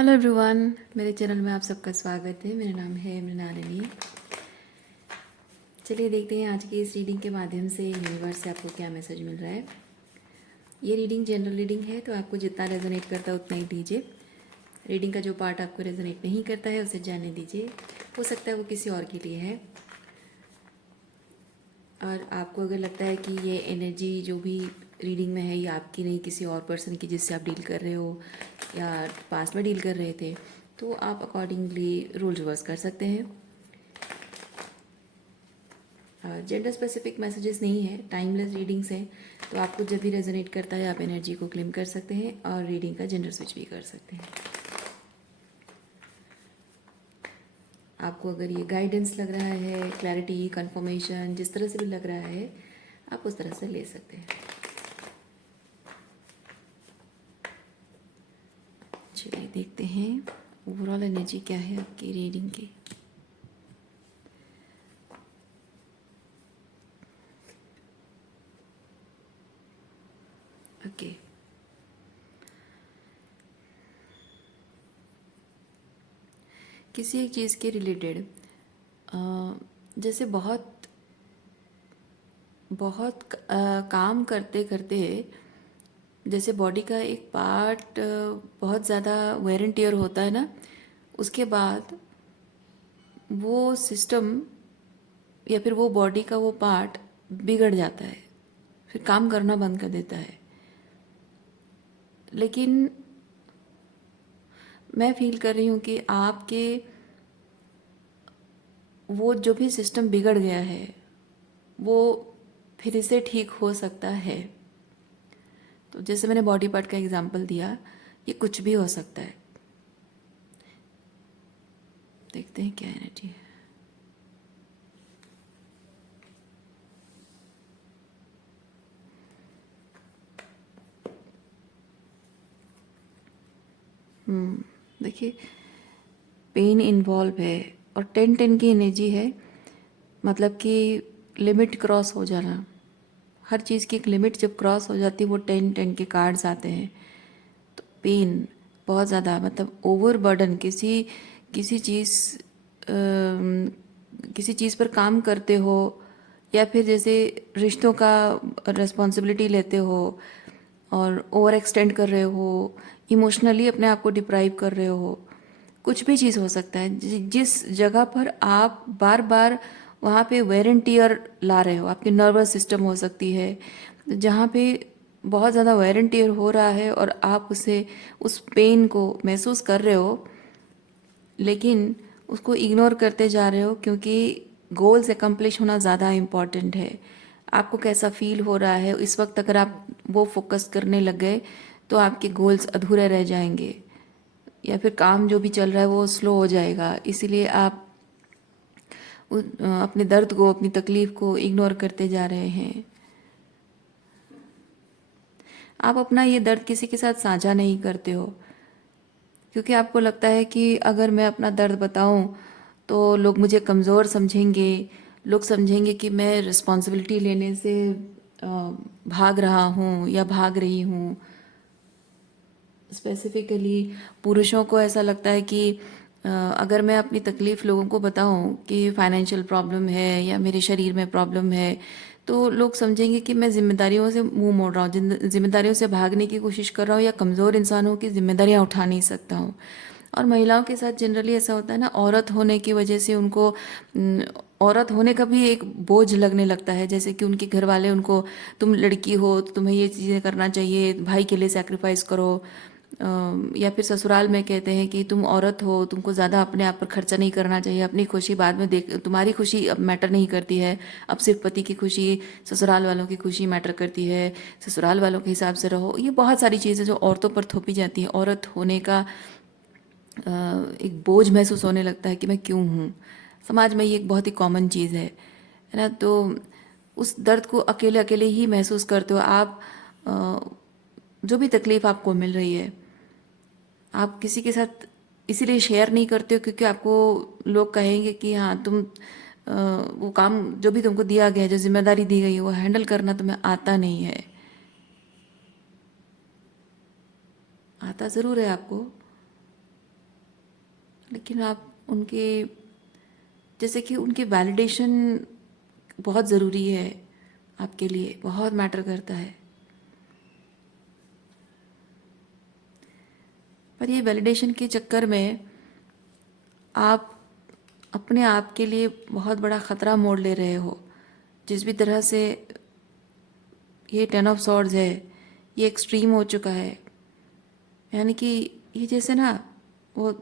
Hello everyone, मेरे channel में आप सबका स्वागत है। मेरा नाम है मृणालिनी। चलिए देखते हैं आज की इस रीडिंग के माध्यम से यूनिवर्स से आपको क्या मैसेज मिल रहा है। ये रीडिंग जनरल रीडिंग है, तो आपको जितना रेजोनेट करता है उतना ही दीजिए। रीडिंग का जो पार्ट आपको रेजोनेट नहीं करता है उसे जाने दीजिए। हो सकता है वो किसी और के लिए है। और आपको अगर लगता है कि ये एनर्जी जो भी रीडिंग में है ये आपकी नहीं, किसी और पर्सन की जिससे आप डील कर रहे हो या पास में डील कर रहे थे, तो आप अकॉर्डिंगली रोल रिवर्स कर सकते हैं। जेंडर स्पेसिफिक मैसेजेस नहीं है, टाइमलेस रीडिंग्स हैं, तो आपको जब भी रेजोनेट करता है आप एनर्जी को क्लेम कर सकते हैं और रीडिंग का जेंडर स्विच भी कर सकते हैं। आपको अगर ये गाइडेंस लग रहा है, क्लैरिटी, कंफर्मेशन, जिस तरह से भी लग रहा है आप उस तरह से ले सकते हैं। चलिए देखते हैं ओवरऑल एनर्जी क्या है आपकी रीडिंग की। ओके, किसी एक चीज़ के रिलेटेड जैसे बहुत बहुत काम करते करते जैसे बॉडी का एक पार्ट बहुत ज़्यादा वेयर एंड टियर होता है ना, उसके बाद वो सिस्टम या फिर वो बॉडी का वो पार्ट बिगड़ जाता है, फिर काम करना बंद कर देता है। लेकिन मैं फील कर रही हूँ कि आपके वो जो भी सिस्टम बिगड़ गया है वो फिर से ठीक हो सकता है। तो जैसे मैंने बॉडी पार्ट का एग्जांपल दिया, ये कुछ भी हो सकता है। देखते हैं क्या एनर्जी है। देखिए पेन इन्वॉल्व है और 10-10 की एनर्जी है, मतलब कि लिमिट क्रॉस हो जाना। हर चीज़ की एक लिमिट जब क्रॉस हो जाती है वो 10-10 के कार्ड्स आते हैं। तो पेन बहुत ज़्यादा, मतलब ओवर बर्डन, किसी चीज़ किसी चीज़ पर काम करते हो या फिर जैसे रिश्तों का रिस्पॉन्सिबिलिटी लेते हो और ओवर एक्सटेंड कर रहे हो, इमोशनली अपने आप को डिप्राइव कर रहे हो, कुछ भी चीज़ हो सकता है। जिस जगह पर आप बार बार वहाँ पे वेर एंड टियर ला रहे हो, आपकी नर्वस सिस्टम हो सकती है जहाँ पे बहुत ज़्यादा वेर एंड टियर हो रहा है और आप उस पेन को महसूस कर रहे हो, लेकिन उसको इग्नोर करते जा रहे हो क्योंकि गोल्स एकम्प्लिश होना ज़्यादा इम्पॉर्टेंट है। आपको कैसा फील हो रहा है इस वक्त, अगर आप वो फोकस करने लग गए तो आपके गोल्स अधूरे रह जाएंगे या फिर काम जो भी चल रहा है वो स्लो हो जाएगा। इसीलिए आप अपने दर्द को, अपनी तकलीफ को इग्नोर करते जा रहे हैं। आप अपना ये दर्द किसी के साथ साझा नहीं करते हो क्योंकि आपको लगता है कि अगर मैं अपना दर्द बताऊं तो लोग मुझे कमज़ोर समझेंगे, लोग समझेंगे कि मैं रिस्पॉन्सिबिलिटी लेने से भाग रहा हूँ या भाग रही हूँ। स्पेसिफिकली पुरुषों को ऐसा लगता है कि अगर मैं अपनी तकलीफ़ लोगों को बताऊं कि फाइनेंशियल प्रॉब्लम है या मेरे शरीर में प्रॉब्लम है, तो लोग समझेंगे कि मैं जिम्मेदारियों से मुंह मोड़ रहा हूँ, जिम्मेदारियों से भागने की कोशिश कर रहा हूँ या कमज़ोर इंसान हूँ कि जिम्मेदारियाँ उठा नहीं सकता हूँ। और महिलाओं के साथ जनरली ऐसा होता है ना, औरत होने की वजह से उनको औरत होने का भी एक बोझ लगने लगता है। जैसे कि उनके घर वाले उनको, तुम लड़की हो तो तुम्हें ये चीज़ें करना चाहिए, भाई के लिए सेक्रीफाइस करो। या फिर ससुराल में कहते हैं कि तुम औरत हो, तुमको ज़्यादा अपने आप पर खर्चा नहीं करना चाहिए, अपनी खुशी बाद में देख, तुम्हारी खुशी अब मैटर नहीं करती है, अब सिर्फ पति की खुशी, ससुराल वालों की खुशी मैटर करती है, ससुराल वालों के हिसाब से रहो। ये बहुत सारी चीज़ें जो औरतों पर थोपी जाती हैं। औरत होने का एक बोझ महसूस होने लगता है कि मैं क्यों हूँ। समाज में ये एक बहुत ही कॉमन चीज़ है ना। तो उस दर्द को अकेले अकेले ही महसूस करते हो आप। जो भी तकलीफ़ आपको मिल रही है आप किसी के साथ इसीलिए शेयर नहीं करते हो क्योंकि आपको लोग कहेंगे कि हाँ तुम वो काम जो भी तुमको दिया गया है, जो जिम्मेदारी दी गई है, वो हैंडल करना तुम्हें आता नहीं है। आता ज़रूर है आपको, लेकिन आप उनके, जैसे कि उनकी वैलिडेशन बहुत ज़रूरी है आपके लिए, बहुत मैटर करता है। पर ये वैलिडेशन के चक्कर में आप अपने आप के लिए बहुत बड़ा ख़तरा मोड़ ले रहे हो। जिस भी तरह से ये 10 ऑफ सॉर्ड्स है, ये एक्सट्रीम हो चुका है। यानी कि ये जैसे ना वो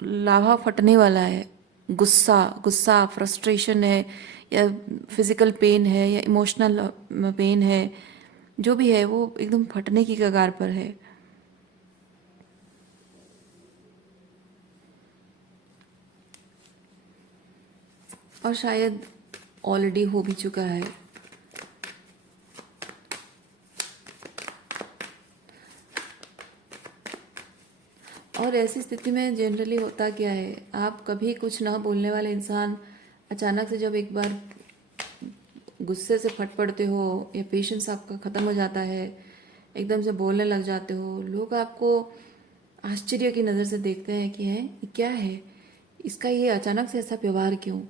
लावा फटने वाला है। गुस्सा गुस्सा फ्रस्ट्रेशन है, या फिज़िकल पेन है, या इमोशनल पेन है, जो भी है वो एकदम फटने की कगार पर है। और शायद ऑलरेडी हो भी चुका है। और ऐसी स्थिति में जनरली होता क्या है, आप कभी कुछ ना बोलने वाले इंसान अचानक से जब एक बार गुस्से से फट पड़ते हो, या पेशेंस आपका ख़त्म हो जाता है, एकदम से बोलने लग जाते हो, लोग आपको आश्चर्य की नज़र से देखते हैं कि है ये क्या है, इसका ये अचानक से ऐसा व्यवहार क्यों,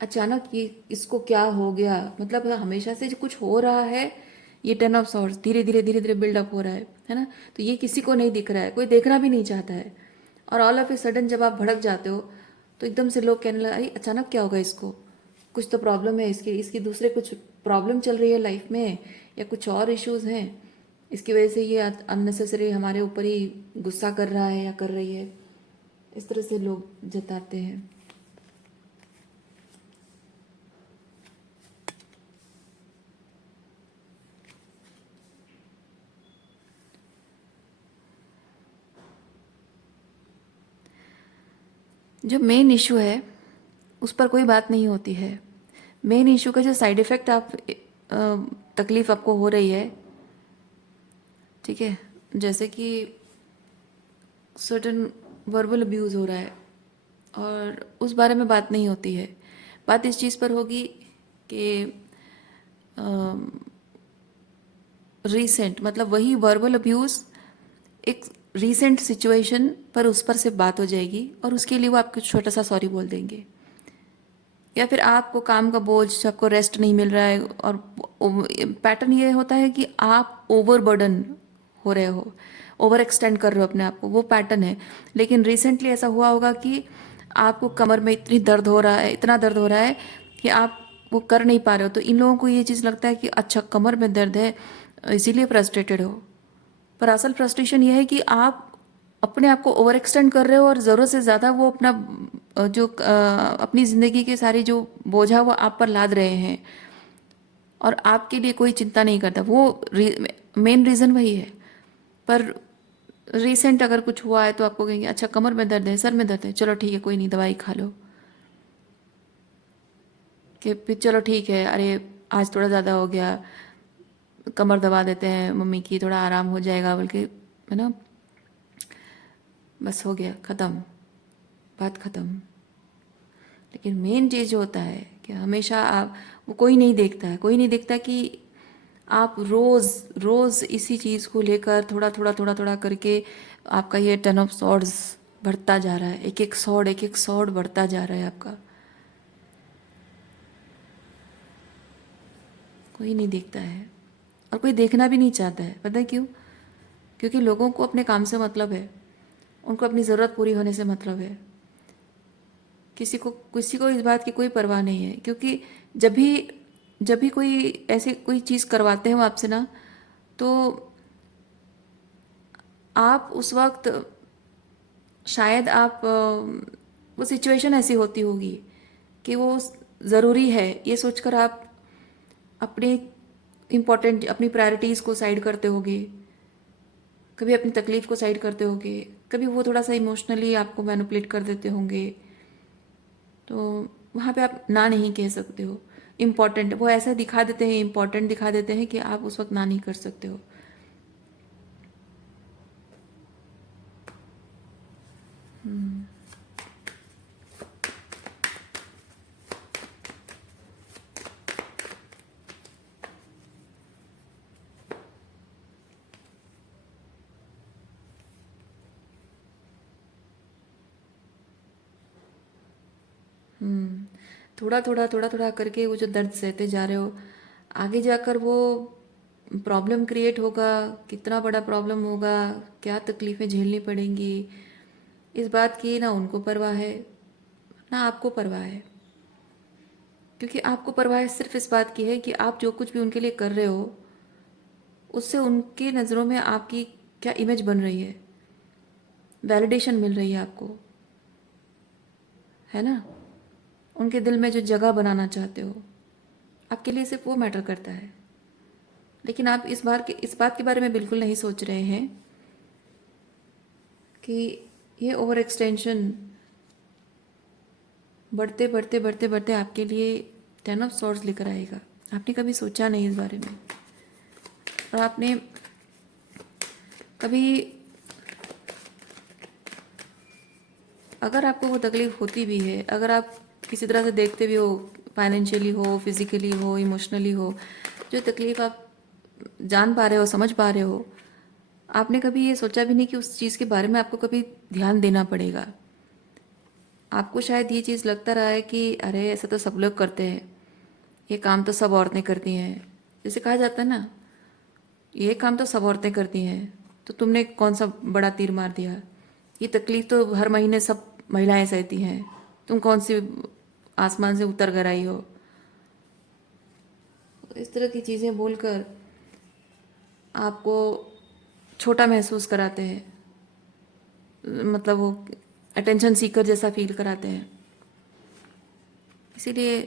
अचानक ये इसको क्या हो गया। मतलब हमेशा से जो कुछ हो रहा है, ये 10 ऑफ सॉर्ड्स धीरे धीरे बिल्डअप हो रहा है ना। तो ये किसी को नहीं दिख रहा है, कोई देखना भी नहीं चाहता है। और ऑल ऑफ ए सडन जब आप भड़क जाते हो, तो एकदम से लोग कहने लगे अरे अचानक क्या होगा इसको, कुछ तो प्रॉब्लम है इसकी, इसकी दूसरे कुछ प्रॉब्लम चल रही है लाइफ में, या कुछ और इश्यूज हैं, इसकी वजह से ये अननेसेसरी हमारे ऊपर ही गुस्सा कर रहा है या कर रही है। इस तरह से लोग जताते हैं। जो मेन इशू है उस पर कोई बात नहीं होती है। मेन इशू का जो साइड इफ़ेक्ट तकलीफ़ आपको हो रही है, ठीक है, जैसे कि सर्टन वर्बल अब्यूज़ हो रहा है, और उस बारे में बात नहीं होती है। बात इस चीज़ पर होगी कि रीसेंट, मतलब वही वर्बल अब्यूज़ एक रीसेंट सिचुएशन पर उस पर से बात हो जाएगी, और उसके लिए वो आपको छोटा सा सॉरी बोल देंगे। या फिर आपको काम का बोझ, आपको रेस्ट नहीं मिल रहा है, और पैटर्न ये होता है कि आप ओवरबर्डन हो रहे हो, ओवर एक्सटेंड कर रहे हो अपने आप को, वो पैटर्न है। लेकिन रिसेंटली ऐसा हुआ होगा कि आपको कमर में इतनी दर्द हो रहा है, इतना दर्द हो रहा है कि आप वो कर नहीं पा रहे हो। तो इन लोगों को ये चीज़ लगता है कि अच्छा कमर में दर्द है, इसीलिए फ्रस्ट्रेटेड हो। पर असल फ्रस्ट्रेशन ये है कि आप अपने आप को ओवर एक्सटेंड कर रहे हो, और ज़रूरत से ज़्यादा वो अपना अपनी ज़िंदगी के सारी जो बोझा वो आप पर लाद रहे हैं, और आपके लिए कोई चिंता नहीं करता। वो मेन रीज़न वही है। पर रिसेंट अगर कुछ हुआ है तो आपको कहेंगे अच्छा कमर में दर्द है, सर में दर्द है, चलो ठीक है कोई नहीं, दवाई खा लो। कि फिर चलो ठीक है, अरे आज थोड़ा ज़्यादा हो गया, कमर दबा देते हैं मम्मी की, थोड़ा आराम हो जाएगा, बल्कि है ना, बस हो गया, ख़त्म, बात ख़त्म। लेकिन मेन चीज़ जो होता है कि हमेशा आप, वो कोई नहीं देखता है, कोई नहीं देखता कि आप रोज़ रोज़ इसी चीज़ को लेकर थोड़ा थोड़ा करके आपका ये 10 ऑफ सॉर्ड्स बढ़ता जा रहा है, एक एक सॉर्ड बढ़ता जा रहा है आपका। कोई नहीं देखता है, और कोई देखना भी नहीं चाहता है। पता है क्यों? क्योंकि लोगों को अपने काम से मतलब है, उनको अपनी ज़रूरत पूरी होने से मतलब है। किसी को इस बात की कोई परवाह नहीं है। क्योंकि जब भी कोई ऐसे कोई चीज़ करवाते हो आपसे ना, तो आप उस वक्त शायद वो सिचुएशन ऐसी होती होगी कि वो ज़रूरी है, ये सोचकर आप अपने इम्पोर्टेंट अपनी प्रायोरिटीज़ को साइड करते होगे, कभी अपनी तकलीफ़ को साइड करते होगे, कभी वो थोड़ा सा इमोशनली आपको मैनिपुलेट कर देते होंगे। तो वहाँ पे आप ना नहीं कह सकते हो। इम्पॉर्टेंट वो ऐसा दिखा देते हैं, इम्पॉर्टेंट दिखा देते हैं कि आप उस वक्त ना नहीं कर सकते हो। हम्म, थोड़ा थोड़ा करके वो जो दर्द सहते जा रहे हो, आगे जाकर वो प्रॉब्लम क्रिएट होगा, कितना बड़ा प्रॉब्लम होगा, क्या तकलीफ़ें झेलनी पड़ेंगी, इस बात की ना उनको परवाह है ना आपको परवाह है। क्योंकि आपको परवाह सिर्फ इस बात की है कि आप जो कुछ भी उनके लिए कर रहे हो, उससे उनकी नज़रों में आपकी क्या इमेज बन रही है, वैलिडेशन मिल रही है आपको, है ना? उनके दिल में जो जगह बनाना चाहते हो, आपके लिए सिर्फ वो मैटर करता है। लेकिन आप इस बात के बारे में बिल्कुल नहीं सोच रहे हैं कि ये ओवर एक्सटेंशन बढ़ते बढ़ते बढ़ते बढ़ते आपके लिए 10 ऑफ सॉर्ड्स लेकर आएगा। आपने कभी सोचा नहीं इस बारे में, और आपने कभी, अगर आपको वो तकलीफ होती भी है, अगर आप किसी तरह से देखते भी हो, फाइनेंशियली हो, फिजिकली हो, इमोशनली हो, जो तकलीफ आप जान पा रहे हो, समझ पा रहे हो, आपने कभी ये सोचा भी नहीं कि उस चीज़ के बारे में आपको कभी ध्यान देना पड़ेगा। आपको शायद ये चीज़ लगता रहा है कि अरे ऐसा तो सब लोग करते हैं, ये काम तो सब औरतें करती हैं, जैसे कहा जाता है ना, ये काम तो सब औरतें करती हैं, तो तुमने कौन सा बड़ा तीर मार दिया, ये तकलीफ तो हर महीने सब महिलाएं सहती हैं, तुम कौन सी आसमान से उतर कर आई हो। इस तरह की चीज़ें बोलकर आपको छोटा महसूस कराते हैं, मतलब वो अटेंशन सीकर जैसा फील कराते हैं। इसीलिए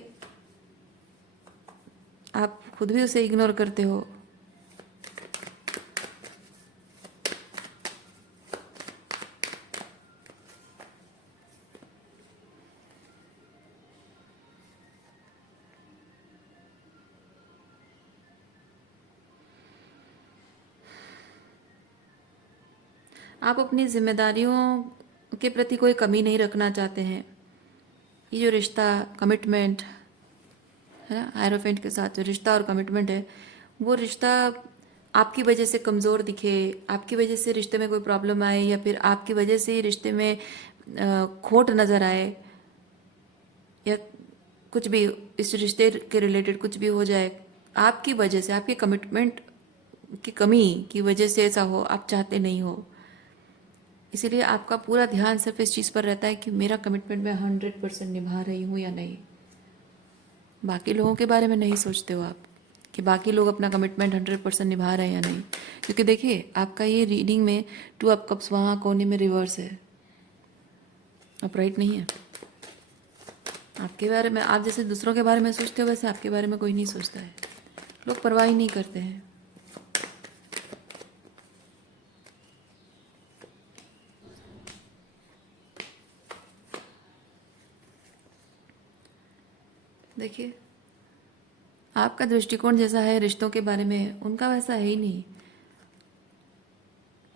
आप खुद भी उसे इग्नोर करते हो। आप अपनी जिम्मेदारियों के प्रति कोई कमी नहीं रखना चाहते हैं। ये जो रिश्ता, कमिटमेंट है ना, हायरोफेंट के साथ जो रिश्ता और कमिटमेंट है, वो रिश्ता आपकी वजह से कमज़ोर दिखे, आपकी वजह से रिश्ते में कोई प्रॉब्लम आए, या फिर आपकी वजह से ही रिश्ते में खोट नज़र आए, या कुछ भी इस रिश्ते के रिलेटेड कुछ भी हो जाए, आपकी वजह से, आपके कमिटमेंट की कमी की वजह से ऐसा हो, आप चाहते नहीं हो। इसीलिए आपका पूरा ध्यान सिर्फ इस चीज़ पर रहता है कि मेरा कमिटमेंट मैं 100% निभा रही हूँ या नहीं। बाकी लोगों के बारे में नहीं सोचते हो आप कि बाकी लोग अपना कमिटमेंट 100% निभा रहे हैं या नहीं। क्योंकि देखिए, आपका ये रीडिंग में 2 ऑफ कप्स वहाँ कोने में रिवर्स है, अपराइट नहीं है। आपके बारे में, आप जैसे दूसरों के बारे में सोचते हो, वैसे आपके बारे में कोई नहीं सोचता है। लोग परवाह ही नहीं करते हैं। देखिए, आपका दृष्टिकोण जैसा है रिश्तों के बारे में, उनका वैसा है ही नहीं।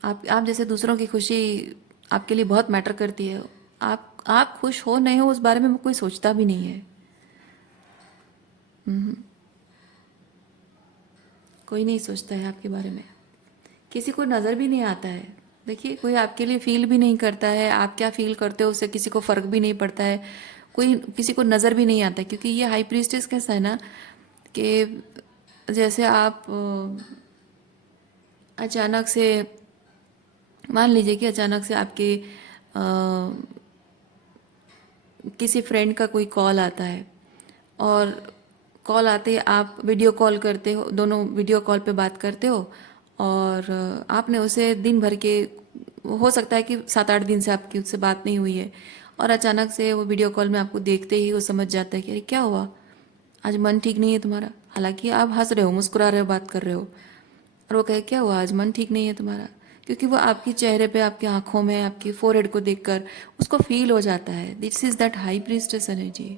आप जैसे दूसरों की खुशी आपके लिए बहुत मैटर करती है। आप खुश हो नहीं हो उस बारे में कोई सोचता भी नहीं है। हम्म, कोई नहीं सोचता है आपके बारे में, किसी को नज़र भी नहीं आता है। देखिए, कोई आपके लिए फील भी नहीं करता है, आप क्या फील करते हो उससे किसी को फ़र्क भी नहीं पड़ता है, कोई किसी को नज़र भी नहीं आता है। क्योंकि ये हाई प्रीस्टेस कैसा है ना, कि जैसे आप अचानक से, मान लीजिए कि अचानक से आपके किसी फ्रेंड का कोई कॉल आता है, और कॉल आते ही आप वीडियो कॉल करते हो, दोनों वीडियो कॉल पे बात करते हो, और आपने उसे दिन भर के, हो सकता है कि 7-8 दिन से आपकी उससे बात नहीं हुई है, और अचानक से वो वीडियो कॉल में आपको देखते ही वो समझ जाता है कि अरे क्या हुआ, आज मन ठीक नहीं है तुम्हारा। हालांकि आप हंस रहे हो, मुस्कुरा रहे हो, बात कर रहे हो, और वो कहे क्या हुआ, आज मन ठीक नहीं है तुम्हारा। क्योंकि वो आपकी चेहरे पे, आपकी आंखों में, आपकी फोरहेड को देखकर उसको फील हो जाता है, this is that high priestess energy.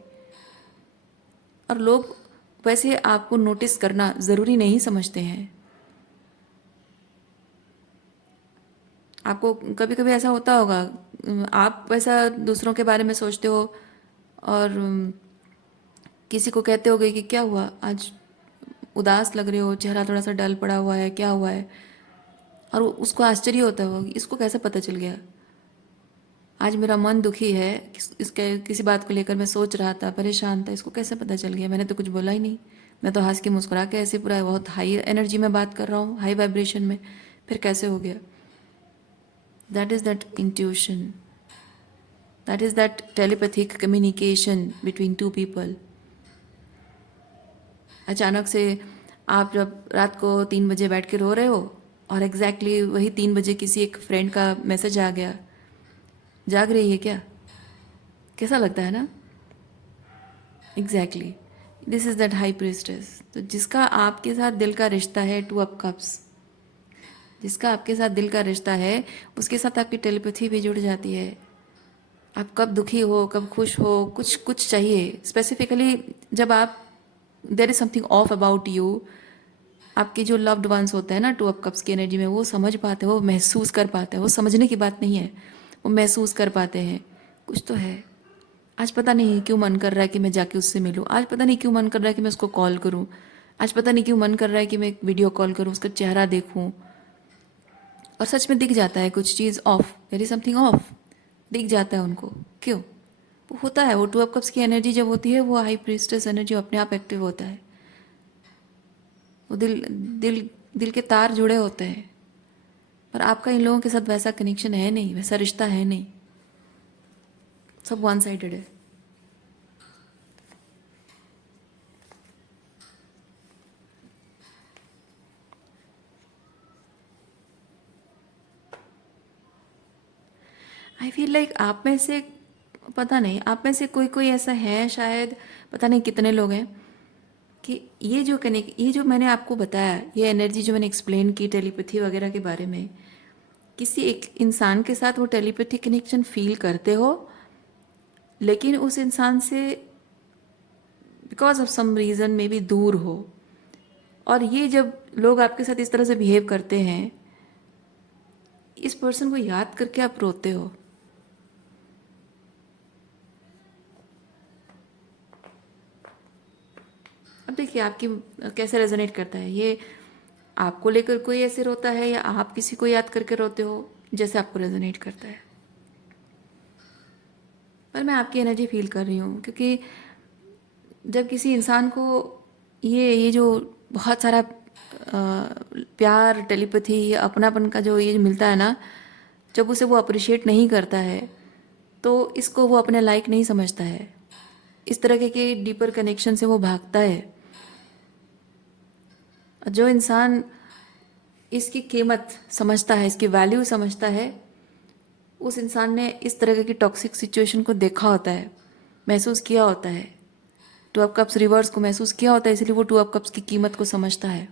और लोग वैसे आपको नोटिस करना ज़रूरी नहीं समझते हैं। आपको कभी कभी ऐसा होता होगा, आप वैसा दूसरों के बारे में सोचते हो, और किसी को कहते होगे कि क्या हुआ, आज उदास लग रहे हो, चेहरा थोड़ा सा डल पड़ा हुआ है, क्या हुआ है। और उसको आश्चर्य होता होगा कि इसको कैसे पता चल गया। आज मेरा मन दुखी है, इसके किसी बात को लेकर मैं सोच रहा था, परेशान था, इसको कैसे पता चल गया? मैंने तो कुछ बोला ही नहीं। मैं तो हंस के मुस्कुरा के ऐसे पूरा बहुत हाई एनर्जी में बात कर रहा हूँ, हाई वाइब्रेशन में, फिर कैसे हो गया? That is that intuition, that is that telepathic communication between two people. अचानक से आप जब रात को 3 बजे बैठ के रो रहे हो और एग्जैक्टली वही 3 बजे किसी एक फ्रेंड का मैसेज आ गया, जाग रही है क्या? कैसा लगता है ना? Exactly, this is that high priestess. तो जिसका आपके साथ दिल का रिश्ता है, 2 ऑफ कप्स, जिसका आपके साथ दिल का रिश्ता है, उसके साथ आपकी टेलीपैथी भी जुड़ जाती है। आप कब दुखी हो, कब खुश हो, कुछ कुछ चाहिए स्पेसिफिकली। जब आप there is something of about you, आपके जो लव्ड वंस होते हैं ना 2 ऑफ कप्स की एनर्जी में, वो समझ पाते हैं, वो महसूस कर पाते हैं। वो समझने की बात नहीं है, वो महसूस कर पाते हैं कुछ तो है। आज पता नहीं क्यों मन कर रहा है कि मैं जाके उससे मिलूं, आज पता नहीं क्यों मन कर रहा है कि मैं उसको कॉल करूं, आज पता नहीं क्यों मन कर रहा है कि मैं एक वीडियो कॉल करूं, उसका चेहरा देखूं। और सच में दिख जाता है कुछ चीज़ off, there is something off, दिख जाता है उनको। क्यों? वो होता है, वो 2 ऑफ कप्स की एनर्जी जब होती है, वो हाई प्रीस्टेस एनर्जी अपने आप एक्टिव होता है। वो दिल दिल के तार जुड़े होते हैं। पर आपका इन लोगों के साथ वैसा कनेक्शन है नहीं, वैसा रिश्ता है नहीं, सब वन साइडेड है। आई फील लाइक आप में से, पता नहीं, आप में से कोई कोई ऐसा है शायद, पता नहीं कितने लोग हैं, कि ये जो मैंने आपको बताया, ये एनर्जी जो मैंने एक्सप्लेन की टेलीपैथी वगैरह के बारे में, किसी एक इंसान के साथ वो टेलीपैथी कनेक्शन फील करते हो, लेकिन उस इंसान से बिकॉज ऑफ सम रीज़न में भी दूर हो। और ये जब लोग आपके साथ इस तरह से बिहेव करते हैं, इस पर्सन को याद करके आप रोते हो। अब देखिए आपकी कैसे रेजोनेट करता है ये, आपको लेकर कोई ऐसे रोता है या आप किसी को याद करके रोते हो, जैसे आपको रेजोनेट करता है। पर मैं आपकी एनर्जी फील कर रही हूँ, क्योंकि जब किसी इंसान को ये जो बहुत सारा प्यार, टेलीपैथी, अपनापन का जो ये मिलता है ना, जब उसे वो अप्रिशिएट नहीं करता है, तो इसको वो अपने लायक नहीं समझता है। इस तरह के डीपर कनेक्शन से वो भागता है। जो इंसान इसकी कीमत समझता है, इसकी वैल्यू समझता है, उस इंसान ने इस तरह की टॉक्सिक सिचुएशन को देखा होता है, महसूस किया होता है, 2 ऑफ कप्स रिवर्स को महसूस किया होता है, इसलिए वो 2 ऑफ कप्स की कीमत को समझता है।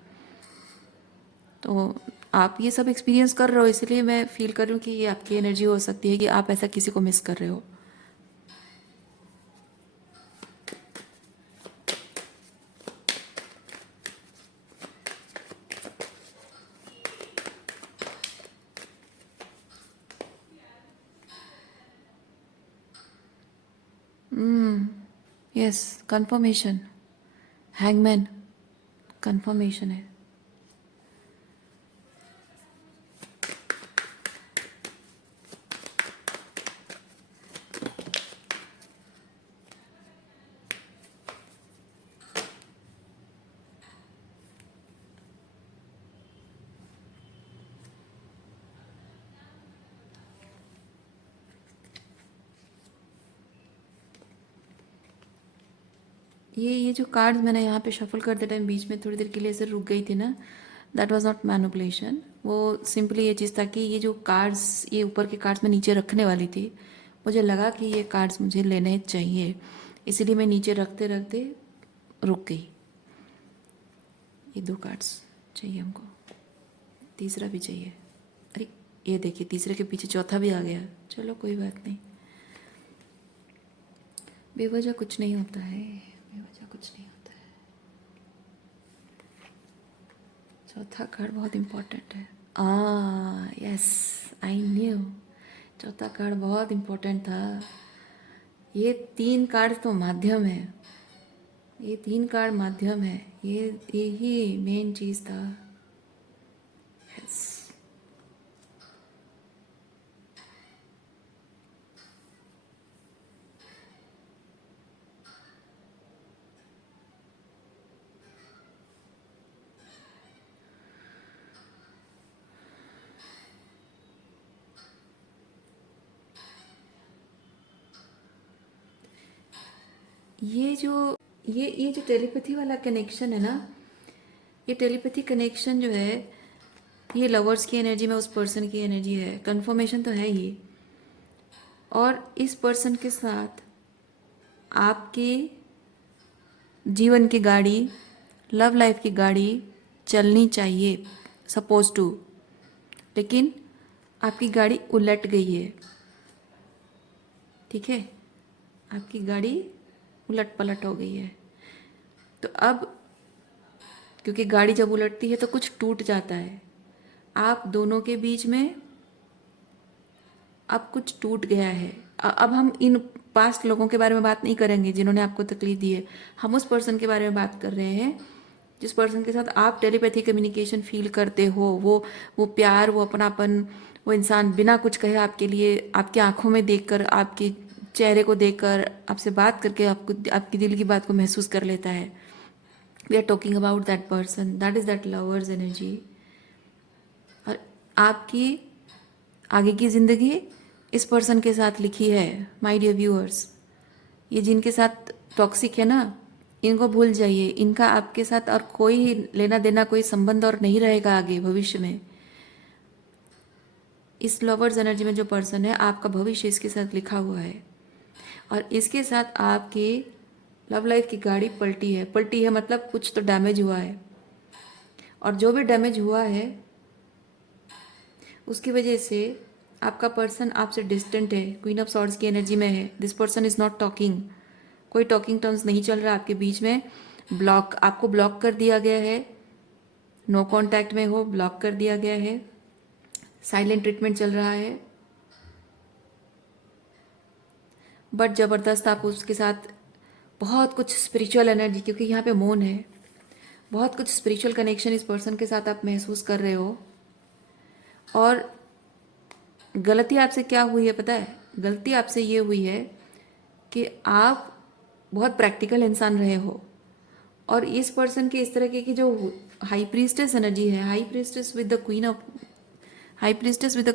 तो आप ये सब एक्सपीरियंस कर रहे हो, इसलिए मैं फील कर रही हूँ कि ये आपकी एनर्जी हो सकती है कि आप ऐसा किसी को मिस कर रहे हो। यस, कंफर्मेशन, हैंगमैन, कंफर्मेशन है। ये जो कार्ड्स मैंने यहाँ पे शफल करते टाइम बीच में थोड़ी देर के लिए ऐसे रुक गई थी ना, दैट वाज नॉट मैनिपुलेशन। वो सिंपली ये चीज़ था कि ये जो कार्ड्स, ये ऊपर के कार्ड्स मैं नीचे रखने वाली थी, मुझे लगा कि ये कार्ड्स मुझे लेने चाहिए, इसीलिए मैं नीचे रखते रखते रुक गई। ये 2 कार्ड्स चाहिए हमको, तीसरा भी चाहिए। अरे ये देखिए, तीसरे के पीछे चौथा भी आ गया। चलो कोई बात नहीं, बेवजह कुछ नहीं होता है, बेवजह कुछ नहीं होता है। चौथा कार्ड बहुत इम्पोर्टेंट है। यस, आई न्यू, चौथा कार्ड बहुत इम्पोर्टेंट था। ये 3 कार्ड तो माध्यम है, ये 3 कार्ड माध्यम है, यही मेन चीज़ था। यस, ये जो टेलीपैथी वाला कनेक्शन है ना, ये टेलीपैथी कनेक्शन जो है, ये लवर्स की एनर्जी में उस पर्सन की एनर्जी है, कंफर्मेशन तो है ही। और इस पर्सन के साथ आपकी जीवन की गाड़ी, लव लाइफ की गाड़ी चलनी चाहिए, सपोज टू, लेकिन आपकी गाड़ी उलट गई है। ठीक है, आपकी गाड़ी उलट पलट हो गई है। तो अब क्योंकि गाड़ी जब उलटती है तो कुछ टूट जाता है, आप दोनों के बीच में अब कुछ टूट गया है। अब हम इन पास्ट लोगों के बारे में बात नहीं करेंगे जिन्होंने आपको तकलीफ दी है, हम उस पर्सन के बारे में बात कर रहे हैं जिस पर्सन के साथ आप टेलीपैथी कम्युनिकेशन फील करते हो। वो प्यार, वो अपनापन, वो इंसान बिना कुछ कहे आपके लिए, आपकी आंखों में देखकर, आपके चेहरे को देखकर, आपसे बात करके आपको, आपकी दिल की बात को महसूस कर लेता है। We are talking about that person, that is that lovers energy. और आपकी आगे की ज़िंदगी इस पर्सन के साथ लिखी है माय डियर व्यूअर्स। ये जिनके साथ टॉक्सिक है ना, इनको भूल जाइए, इनका आपके साथ और कोई लेना देना, कोई संबंध और नहीं रहेगा आगे भविष्य में। इस लवर्स एनर्जी में जो पर्सन है, आपका भविष्य इसके साथ लिखा हुआ है। और इसके साथ आपकी लव लाइफ की गाड़ी पलटी है। पलटी है मतलब कुछ तो डैमेज हुआ है, और जो भी डैमेज हुआ है उसकी वजह से आपका पर्सन आपसे डिस्टेंट है, क्वीन ऑफ सॉर्ड्स की एनर्जी में है। This person is not talking, कोई टॉकिंग टर्म्स नहीं चल रहा आपके बीच में। ब्लॉक, आपको ब्लॉक कर दिया गया है, नो कांटेक्ट में हो, ब्लॉक कर दिया गया है, साइलेंट ट्रीटमेंट चल रहा है। बट ज़बरदस्त आप उसके साथ बहुत कुछ स्पिरिचुअल एनर्जी, क्योंकि यहाँ पे मौन है, बहुत कुछ स्पिरिचुअल कनेक्शन इस पर्सन के साथ आप महसूस कर रहे हो। और गलती आपसे क्या हुई है पता है? गलती आपसे ये हुई है कि आप बहुत प्रैक्टिकल इंसान रहे हो, और इस पर्सन के इस तरह की जो हाई प्रीस्टेस एनर्जी है, high priestess with the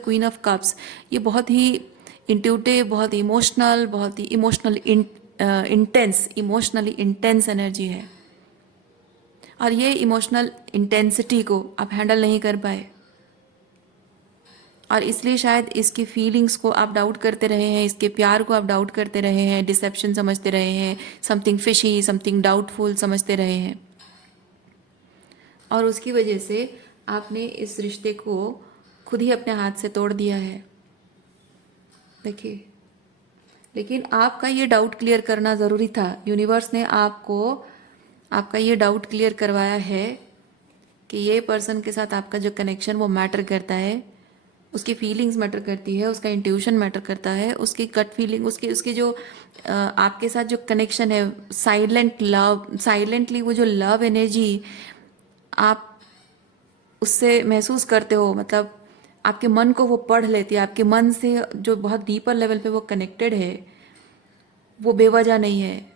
queen of cups, ये बहुत ही इंट्यूटिव, बहुत इमोशनल, बहुत ही इमोशनली इंटेंस एनर्जी है। और ये इमोशनल इंटेंसिटी को आप हैंडल नहीं कर पाए, और इसलिए शायद इसकी फीलिंग्स को आप डाउट करते रहे हैं, इसके प्यार को आप डाउट करते रहे हैं, डिसेप्शन समझते रहे हैं, समथिंग फिशी, समथिंग डाउटफुल समझते रहे हैं। और उसकी वजह से आपने इस रिश्ते को खुद ही अपने हाथ से तोड़ दिया है। देखिए, लेकिन आपका ये डाउट क्लियर करना ज़रूरी था। यूनिवर्स ने आपको, आपका ये डाउट क्लियर करवाया है कि ये पर्सन के साथ आपका जो कनेक्शन वो मैटर करता है, उसकी फीलिंग्स मैटर करती है, उसका इंट्यूशन मैटर करता है, उसकी गट फीलिंग, उसकी जो आपके साथ जो कनेक्शन है, साइलेंट लव, साइलेंटली वो जो लव एनर्जी आप उससे महसूस करते हो, मतलब आपके मन को वो पढ़ लेती है, आपके मन से जो बहुत डीपर लेवल पे वो कनेक्टेड है, वो बेवजह नहीं है,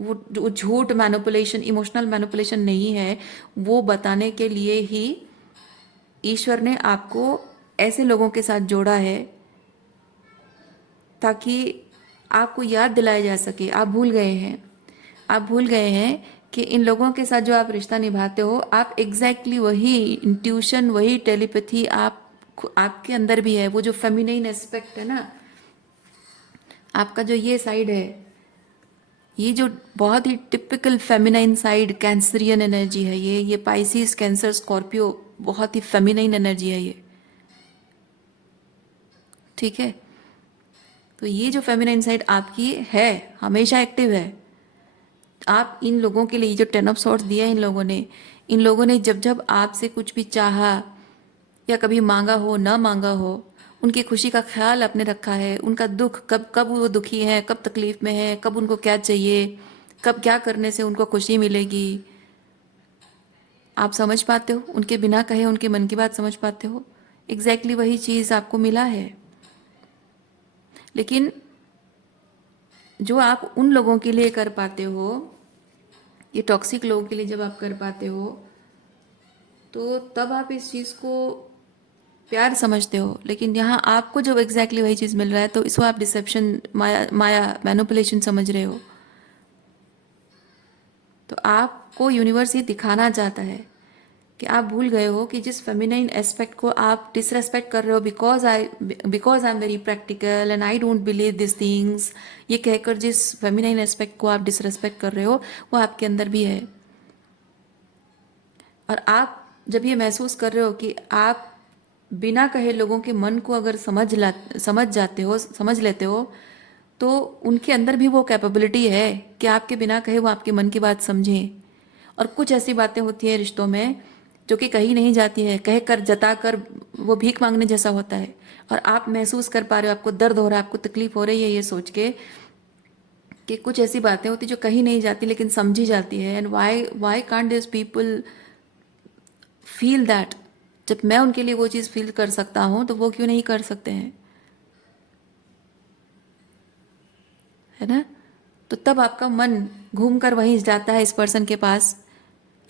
वो झूठ मैनिपुलेशन, इमोशनल मैनिपुलेशन नहीं है। वो बताने के लिए ही ईश्वर ने आपको ऐसे लोगों के साथ जोड़ा है ताकि आपको याद दिलाया जा सके। आप भूल गए हैं, आप भूल गए हैं कि इन लोगों के साथ जो आप रिश्ता निभाते हो, आप एग्जैक्टली वही इंट्यूशन, वही टेलीपैथी आप आपके अंदर भी है। वो जो फेमिनाइन एस्पेक्ट है ना, आपका जो ये साइड है, ये जो बहुत ही टिपिकल फेमिनाइन साइड, कैंसरियन एनर्जी है, ये पाइसिस, कैंसर, स्कॉर्पियो, बहुत ही फेमिनाइन एनर्जी है ये। ठीक है, तो ये जो फेमिनाइन साइड आपकी है, हमेशा एक्टिव है। आप इन लोगों के लिए जो 10 ऑफ सॉर्ड्स दिया है इन लोगों ने जब जब आपसे कुछ भी चाहा या कभी मांगा हो, ना मांगा हो, उनकी खुशी का ख्याल आपने रखा है। उनका दुख, कब कब वो दुखी हैं, कब तकलीफ में है, कब उनको क्या चाहिए, कब क्या करने से उनको खुशी मिलेगी, आप समझ पाते हो। उनके बिना कहे उनके मन की बात समझ पाते हो। एग्जैक्टली वही चीज़ आपको मिला है। लेकिन जो आप उन लोगों के लिए कर पाते हो, ये टॉक्सिक लोगों के लिए जब आप कर पाते हो, तो तब आप इस चीज़ को प्यार समझते हो। लेकिन यहाँ आपको जब एग्जैक्टली वही चीज़ मिल रहा है, तो इसको आप डिसेप्शन, माया, मैनिपुलेशन समझ रहे हो। तो आपको यूनिवर्स ये दिखाना चाहता है कि आप भूल गए हो कि जिस फेमिनाइन एस्पेक्ट को आप डिसरेस्पेक्ट कर रहे हो, because I am very practical and I don't believe this things, ये कहकर जिस फेमिनाइन एस्पेक्ट को आप डिसरेस्पेक्ट कर रहे हो वो आपके अंदर भी है। और आप जब ये महसूस कर रहे हो कि आप बिना कहे लोगों के मन को अगर समझ लेते हो, तो उनके अंदर भी वो कैपेबिलिटी है कि आपके बिना कहे वो आपके मन की बात समझें। और कुछ ऐसी बातें होती हैं रिश्तों में जो कि कही नहीं जाती है, कह कर जता कर वो भीख मांगने जैसा होता है। और आप महसूस कर पा रहे हो, आपको दर्द हो रहा है, आपको तकलीफ हो रही है ये सोच के कि कुछ ऐसी बातें होती जो कही नहीं जाती लेकिन समझी जाती है। And why can't this people feel that? जब मैं उनके लिए वो चीज़ फील कर सकता हूँ तो वो क्यों नहीं कर सकते हैं, है ना? तो तब आपका मन घूम कर वहीं जाता है इस पर्सन के पास।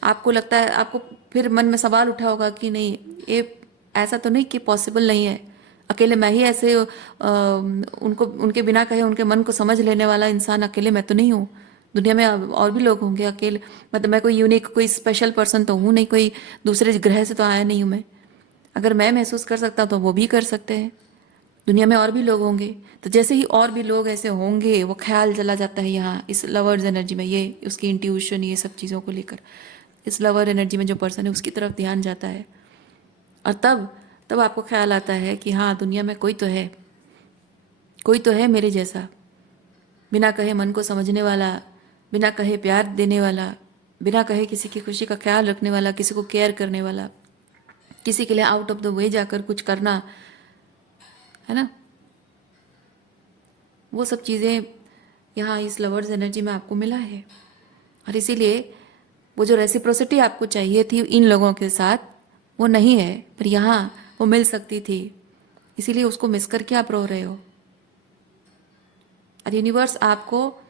आपको लगता है, आपको फिर मन में सवाल उठा होगा कि नहीं, ये ऐसा तो नहीं कि पॉसिबल नहीं है, अकेले मैं ही ऐसे उनको उनके बिना कहे उनके मन को समझ लेने वाला इंसान अकेले मैं तो नहीं हूँ, दुनिया में और भी लोग होंगे। अकेले मतलब मैं कोई यूनिक कोई स्पेशल पर्सन तो हूँ नहीं, कोई दूसरे ग्रह से तो आया नहीं हूँ मैं। अगर मैं महसूस कर सकता हूँ तो वो भी कर सकते हैं, दुनिया में और भी लोग होंगे। तो जैसे ही और भी लोग ऐसे होंगे वो ख्याल चला जाता है यहाँ इस लवर्स एनर्जी में, ये उसकी इंट्यूशन ये सब चीज़ों को लेकर इस लवर एनर्जी में जो पर्सन है उसकी तरफ ध्यान जाता है। और तब तब आपको ख्याल आता है कि हाँ, दुनिया में कोई तो है, कोई तो है मेरे जैसा, बिना कहे मन को समझने वाला, बिना कहे प्यार देने वाला, बिना कहे किसी की खुशी का ख्याल रखने वाला, किसी को केयर करने वाला, किसी के लिए आउट ऑफ द वे जाकर कुछ करना, है ना? वो सब चीज़ें यहाँ इस लवर्स एनर्जी में आपको मिला है। और इसीलिए वो जो रेसिप्रोसिटी आपको चाहिए थी इन लोगों के साथ वो नहीं है, पर यहाँ वो मिल सकती थी, इसीलिए उसको मिस करके आप रो रहे हो। और यूनिवर्स आपको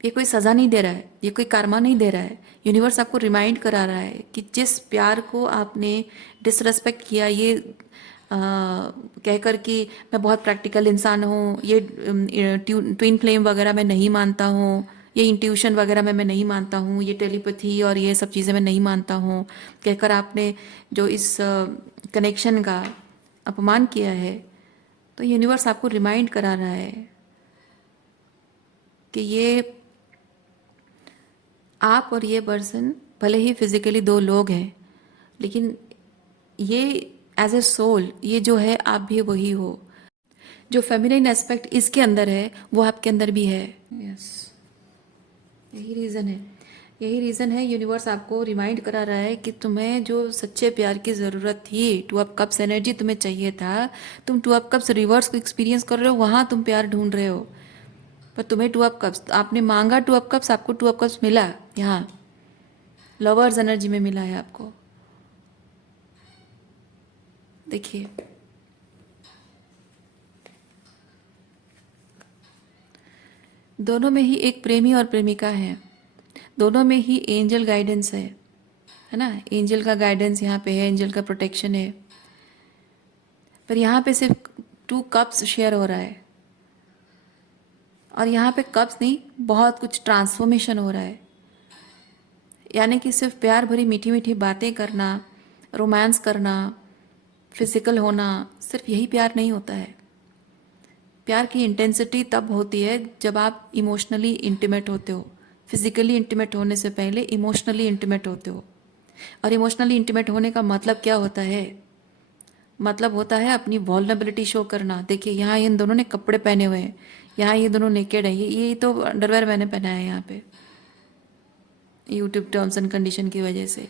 ये कोई सज़ा नहीं दे रहा है, ये कोई karma नहीं दे रहा है। यूनिवर्स आपको रिमाइंड करा रहा है कि जिस प्यार को आपने डिसरेस्पेक्ट किया, ये कहकर कि मैं बहुत प्रैक्टिकल इंसान हूँ, ये ट्विन फ्लेम वगैरह मैं नहीं मानता हूँ, ये इंट्यूशन वगैरह में मैं नहीं मानता हूँ, ये टेलीपैथी और ये सब चीज़ें मैं नहीं मानता हूँ, कहकर आपने जो इस कनेक्शन का अपमान किया है, तो यूनिवर्स आपको रिमाइंड करा रहा है कि ये आप और ये पर्सन भले ही फिजिकली दो लोग हैं, लेकिन ये एज ए सोल ये जो है आप भी वही हो। जो फेमिनिन एस्पेक्ट इसके अंदर है वो आपके अंदर भी है। यस, यही रीज़न है, यही रीज़न है यूनिवर्स आपको रिमाइंड करा रहा है कि तुम्हें जो सच्चे प्यार की ज़रूरत थी, टू अप कप्स एनर्जी तुम्हें चाहिए था, तुम टू अप कप्स रिवर्स को एक्सपीरियंस कर रहे हो, वहाँ तुम प्यार ढूंढ रहे हो। पर तुम्हें टू अप कप्स आपने मांगा, टू अप कप्स आपको टू अप कप्स मिला, यहाँ लवर्स एनर्जी में मिला है आपको। देखिए, दोनों में ही एक प्रेमी और प्रेमिका है, दोनों में ही एंजल गाइडेंस है ना? एंजल का गाइडेंस यहाँ पे है, एंजल का प्रोटेक्शन है। पर यहाँ पे सिर्फ टू कप्स शेयर हो रहा है, और यहाँ पे कप्स नहीं, बहुत कुछ ट्रांसफॉर्मेशन हो रहा है। यानी कि सिर्फ प्यार भरी मीठी मीठी बातें करना, रोमांस करना, फिजिकल होना, सिर्फ यही प्यार नहीं होता है। प्यार की इंटेंसिटी तब होती है जब आप इमोशनली इंटीमेट होते हो। फिजिकली इंटीमेट होने से पहले इमोशनली इंटीमेट होते हो। और इमोशनली इंटीमेट होने का मतलब क्या होता है? मतलब होता है अपनी वॉल्नरेबिलिटी शो करना। देखिए, यहाँ इन दोनों ने कपड़े पहने हुए हैं, यहाँ ये दोनों नेकेड है, ये तो अंडरवेयर मैंने पहना है यहाँ पे यूट्यूब टर्म्स एंड कंडीशन की वजह से,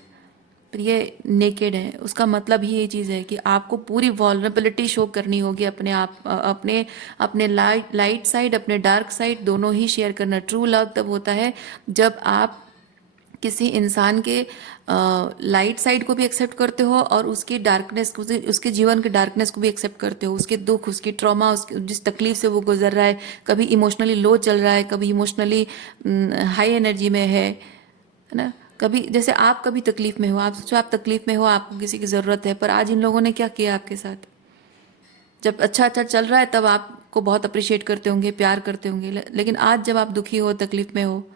पर ये नेकेड है। उसका मतलब ही ये चीज़ है कि आपको पूरी वॉल्नरेबिलिटी शो करनी होगी अपने आप, अपने अपने लाइट साइड, अपने डार्क साइड दोनों ही शेयर करना। ट्रू लव तब होता है जब आप किसी इंसान के लाइट साइड को भी एक्सेप्ट करते हो और उसकी डार्कनेस को, उसके जीवन के डार्कनेस को भी एक्सेप्ट करते हो, उसके दुख, उसकी ट्रॉमा, उसकी जिस तकलीफ से वो गुजर रहा है, कभी इमोशनली लो चल रहा है, कभी इमोशनली हाई एनर्जी में है ना? कभी जैसे आप कभी तकलीफ में हो, आप सोचो आप तकलीफ में हो, आपको किसी की ज़रूरत है, पर आज इन लोगों ने क्या किया आपके साथ? जब अच्छा अच्छा चल रहा है तब आपको बहुत अप्रिशिएट करते होंगे, प्यार करते होंगे, लेकिन आज जब आप दुखी हो, तकलीफ में हो,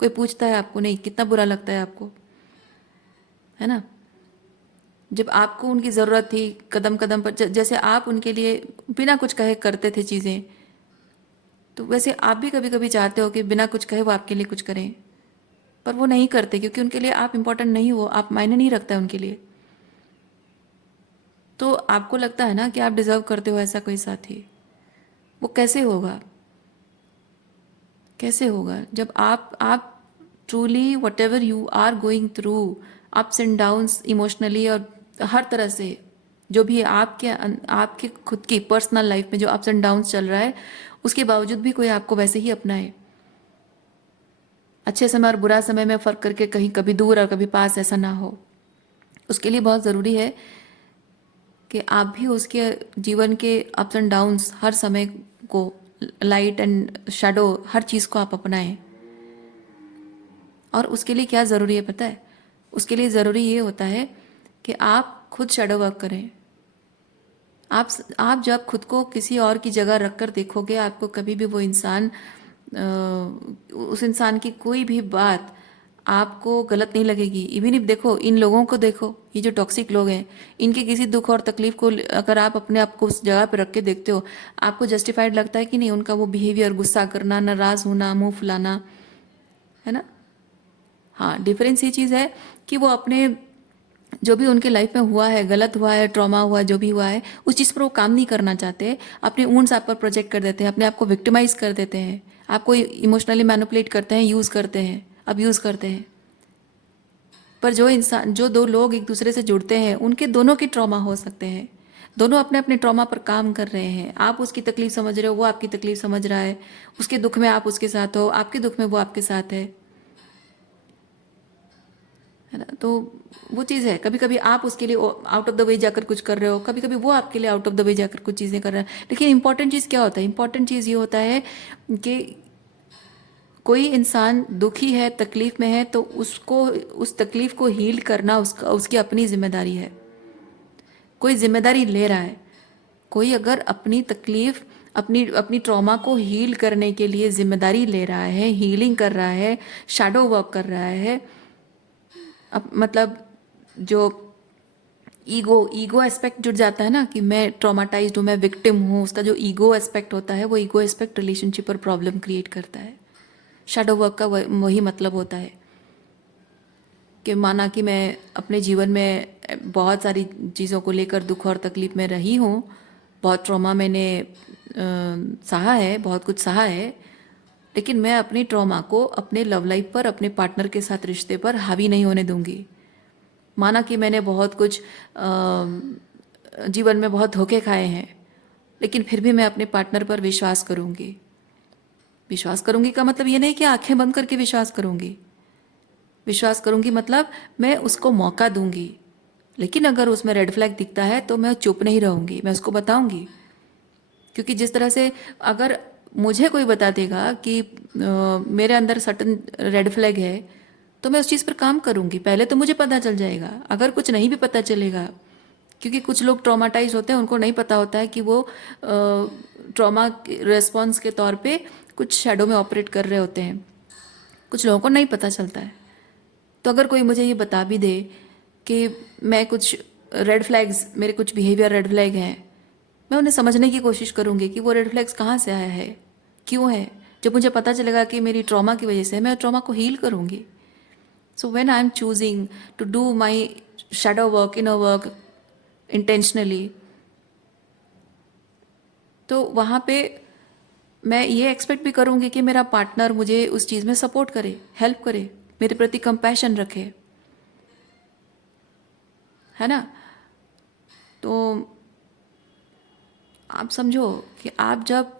कोई पूछता है आपको नहीं, कितना बुरा लगता है आपको, है ना। जब आपको उनकी ज़रूरत थी कदम कदम पर, जैसे आप उनके लिए बिना कुछ कहे करते थे चीज़ें, तो वैसे आप भी कभी कभी चाहते हो कि बिना कुछ कहे वो आपके लिए कुछ करें, पर वो नहीं करते क्योंकि उनके लिए आप इम्पोर्टेंट नहीं हो, आप मायने नहीं रखता है उनके लिए। तो आपको लगता है ना कि आप डिज़र्व करते हो ऐसा कोई साथी। वो कैसे होगा, कैसे होगा जब आप truly whatever you are going through, ups and downs emotionally और हर तरह से, जो भी आपके खुद की पर्सनल लाइफ में जो अप्स एंड डाउन्स चल रहा है, उसके बावजूद भी कोई आपको वैसे ही अपनाए। अच्छे समय और बुरा समय में फ़र्क करके कहीं कभी दूर और कभी पास ऐसा ना हो, उसके लिए बहुत ज़रूरी है कि आप भी उसके जीवन के अप्स एंड डाउन्स, हर समय को, लाइट एंड शैडो, हर चीज़ को आप अपनाएं। और उसके लिए क्या ज़रूरी है पता है? उसके लिए ज़रूरी ये होता है कि आप खुद शैडो वर्क करें। आप जब खुद को किसी और की जगह रख कर देखोगे, आपको कभी भी वो इंसान, उस इंसान की कोई भी बात आपको गलत नहीं लगेगी। इवन इफ देखो, इन लोगों को देखो, ये जो टॉक्सिक लोग हैं, इनके किसी दुख और तकलीफ को अगर आप अपने आप को उस जगह पर रख के देखते हो, आपको जस्टिफाइड लगता है कि नहीं उनका वो बिहेवियर, गुस्सा करना, नाराज़ होना, मुंह फुलाना, है ना। हाँ, डिफरेंस ये चीज़ है कि वो अपने जो भी उनके लाइफ में हुआ है, गलत हुआ है, ट्रॉमा हुआ है, जो भी हुआ है, उस चीज़ पर वो काम नहीं करना चाहते, अपने ऊंड्स आप पर प्रोजेक्ट कर देते हैं, अपने आप को विक्टिमाइज कर देते हैं, आपको इमोशनली मैनिपुलेट करते हैं, यूज़ करते हैं, अब्यूज़ करते हैं। पर जो दो लोग एक दूसरे से जुड़ते हैं, उनके दोनों की ट्रॉमा हो सकते हैं, दोनों अपने अपने ट्रॉमा पर काम कर रहे हैं। आप उसकी तकलीफ समझ रहे हो, वो आपकी तकलीफ समझ रहा है, उसके दुख में आप उसके साथ हो, आपके दुख में वो आपके साथ है ना। तो वो चीज़ है, कभी कभी आप उसके लिए आउट ऑफ द वे जाकर कुछ कर रहे हो, कभी कभी वो आपके लिए आउट ऑफ द वे जाकर कुछ चीज़ें कर रहा है। लेकिन इंपॉर्टेंट चीज़ क्या होता है? इंपॉर्टेंट चीज़ ये होता है कि कोई इंसान दुखी है, तकलीफ में है, तो उसको उस तकलीफ को हील करना उसकी अपनी जिम्मेदारी है। कोई जिम्मेदारी ले रहा है, कोई अगर अपनी तकलीफ, अपनी अपनी ट्रॉमा को हील करने के लिए जिम्मेदारी ले रहा है, हीलिंग कर रहा है, शैडो वर्क कर रहा है, मतलब जो ईगो एस्पेक्ट जुड़ जाता है ना, कि मैं ट्रॉमाटाइज्ड हूँ, मैं विक्टिम हूँ, उसका जो ईगो एस्पेक्ट होता है, वो ईगो एस्पेक्ट रिलेशनशिप पर प्रॉब्लम क्रिएट करता है। शैडो वर्क का वही मतलब होता है कि माना कि मैं अपने जीवन में बहुत सारी चीज़ों को लेकर दुख और तकलीफ में रही हूँ, बहुत ट्रॉमा मैंने सहा है, बहुत कुछ सहा है, लेकिन मैं अपनी ट्रॉमा को अपने लव लाइफ पर, अपने पार्टनर के साथ रिश्ते पर हावी नहीं होने दूंगी। माना कि मैंने बहुत कुछ जीवन में बहुत धोखे खाए हैं, लेकिन फिर भी मैं अपने पार्टनर पर विश्वास करूंगी। विश्वास करूंगी का मतलब ये नहीं कि आंखें बंद करके विश्वास करूंगी। विश्वास करूंगी मतलब मैं उसको मौका दूंगी, लेकिन अगर उसमें रेड फ्लैग दिखता है तो मैं चुप नहीं रहूंगी, मैं उसको बताऊंगी। क्योंकि जिस तरह से अगर मुझे कोई बता देगा कि मेरे अंदर सर्टन रेड फ्लैग है, तो मैं उस चीज़ पर काम करूंगी। पहले तो मुझे पता चल जाएगा, अगर कुछ नहीं भी पता चलेगा, क्योंकि कुछ लोग ट्रॉमाटाइज होते हैं, उनको नहीं पता होता है कि वो ट्रॉमा रेस्पॉन्स के तौर पे कुछ शैडो में ऑपरेट कर रहे होते हैं। कुछ लोगों को नहीं पता चलता है। तो अगर कोई मुझे ये बता भी दे कि मैं कुछ रेड फ्लैग्स, मेरे कुछ बिहेवियर रेड फ्लैग हैं, मैं उन्हें समझने की कोशिश करूंगी कि वो रेड फ्लैग्स कहाँ से आया है, क्यों है। जब मुझे पता चलेगा कि मेरी ट्रॉमा की वजह से, मैं ट्रॉमा को हील करूंगी। So when I am choosing to do my shadow work, inner work intentionally, तो वहाँ पे मैं ये एक्सपेक्ट भी करूँगी कि मेरा पार्टनर मुझे उस चीज़ में सपोर्ट करे, हेल्प करे, मेरे प्रति कंपैशन रखे, है ना। तो आप समझो कि आप जब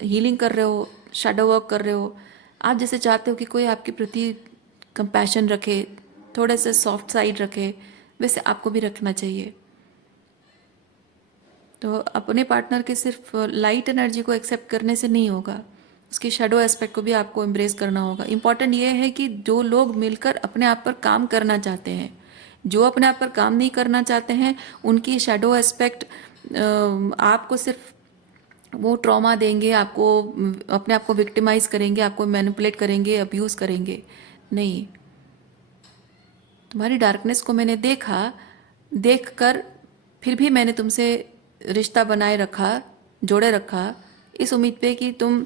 हीलिंग कर रहे हो, शैडो वर्क कर रहे हो, आप जैसे चाहते हो कि कोई आपके प्रति कंपैशन रखे, थोड़े से सॉफ्ट साइड रखे, वैसे आपको भी रखना चाहिए। तो अपने पार्टनर के सिर्फ लाइट एनर्जी को एक्सेप्ट करने से नहीं होगा, उसके शेडो एस्पेक्ट को भी आपको एम्ब्रेस करना होगा। इम्पॉर्टेंट ये है कि जो लोग मिलकर अपने आप पर काम करना चाहते हैं, जो अपने आप पर काम नहीं करना चाहते हैं, उनकी शेडो एस्पेक्ट आपको सिर्फ वो ट्रॉमा देंगे आपको, अपने आप को विक्टिमाइज करेंगे, आपको मैनिपुलेट करेंगे, अब्यूज़ करेंगे। नहीं, तुम्हारी डार्कनेस को मैंने देखा, देखकर फिर भी मैंने तुमसे रिश्ता बनाए रखा, जोड़े रखा, इस उम्मीद पे कि तुम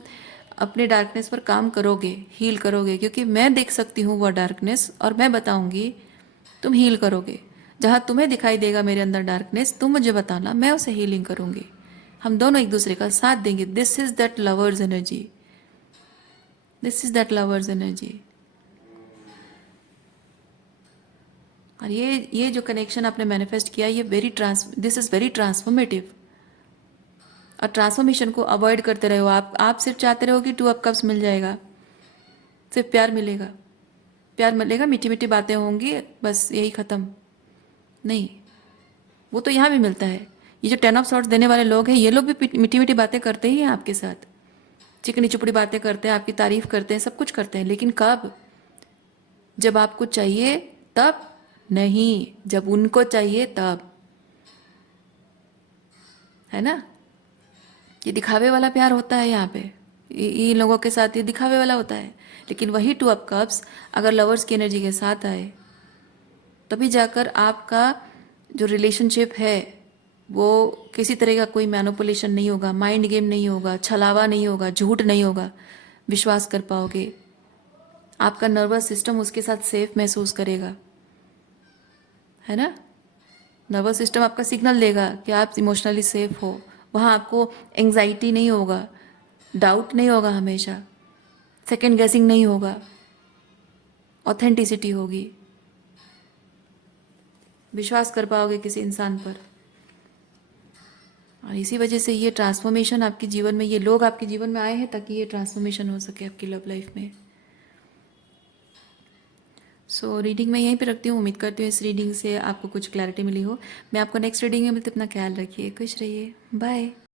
अपने डार्कनेस पर काम करोगे, हील करोगे, क्योंकि मैं देख सकती हूँ वह डार्कनेस और मैं बताऊंगी, तुम हील करोगे। जहाँ तुम्हें दिखाई देगा मेरे अंदर डार्कनेस, तुम मुझे बताना, मैं उसे हीलिंग करूंगी। हम दोनों एक दूसरे का साथ देंगे। This is that lovers energy, this is that lovers energy. और ये जो कनेक्शन आपने मैनिफेस्ट किया, ये दिस इज वेरी ट्रांसफॉर्मेटिव। और ट्रांसफॉर्मेशन को अवॉइड करते रहो। आप सिर्फ चाहते रहो कि 2 ऑफ कप्स मिल जाएगा, सिर्फ प्यार मिलेगा, प्यार मिलेगा, मीठी मीठी बातें होंगी, बस यही ख़त्म। नहीं, वो तो यहाँ भी मिलता है। ये जो 10 ऑफ सॉर्ड्स देने वाले लोग हैं, ये लोग भी मीठी मीठी बातें करते ही हैं आपके साथ, चिकनी चुपड़ी बातें करते हैं, आपकी तारीफ करते हैं, सब कुछ करते हैं, लेकिन कब? जब आपको चाहिए तब नहीं, जब उनको चाहिए तब। है ना? ये दिखावे वाला प्यार होता है यहाँ पे, इन लोगों के साथ ये दिखावे वाला होता है। लेकिन वही 2 ऑफ कप्स अगर लवर्स की एनर्जी के साथ आए, तभी जाकर आपका जो रिलेशनशिप है वो किसी तरह का कोई मैनिपुलेशन नहीं होगा, माइंड गेम नहीं होगा, छलावा नहीं होगा, झूठ नहीं होगा, विश्वास कर पाओगे। आपका नर्वस सिस्टम उसके साथ सेफ महसूस करेगा। है ना? नर्वस सिस्टम आपका सिग्नल देगा कि आप इमोशनली सेफ हो। वहाँ आपको एंग्जाइटी नहीं होगा, डाउट नहीं होगा, हमेशा सेकंड गेसिंग नहीं होगा, ऑथेंटिसिटी होगी, विश्वास कर पाओगे किसी इंसान पर। और इसी वजह से ये ट्रांसफॉर्मेशन आपके जीवन में, ये लोग आपके जीवन में आए हैं ताकि ये ट्रांसफॉर्मेशन हो सके आपकी लव लाइफ में। सो रीडिंग मैं यहीं पे रखती हूँ। उम्मीद करती हूँ इस रीडिंग से आपको कुछ क्लैरिटी मिली हो। मैं आपको नेक्स्ट रीडिंग में मिलती हूँ। अपना ख्याल रखिए, खुश रहिए, बाय।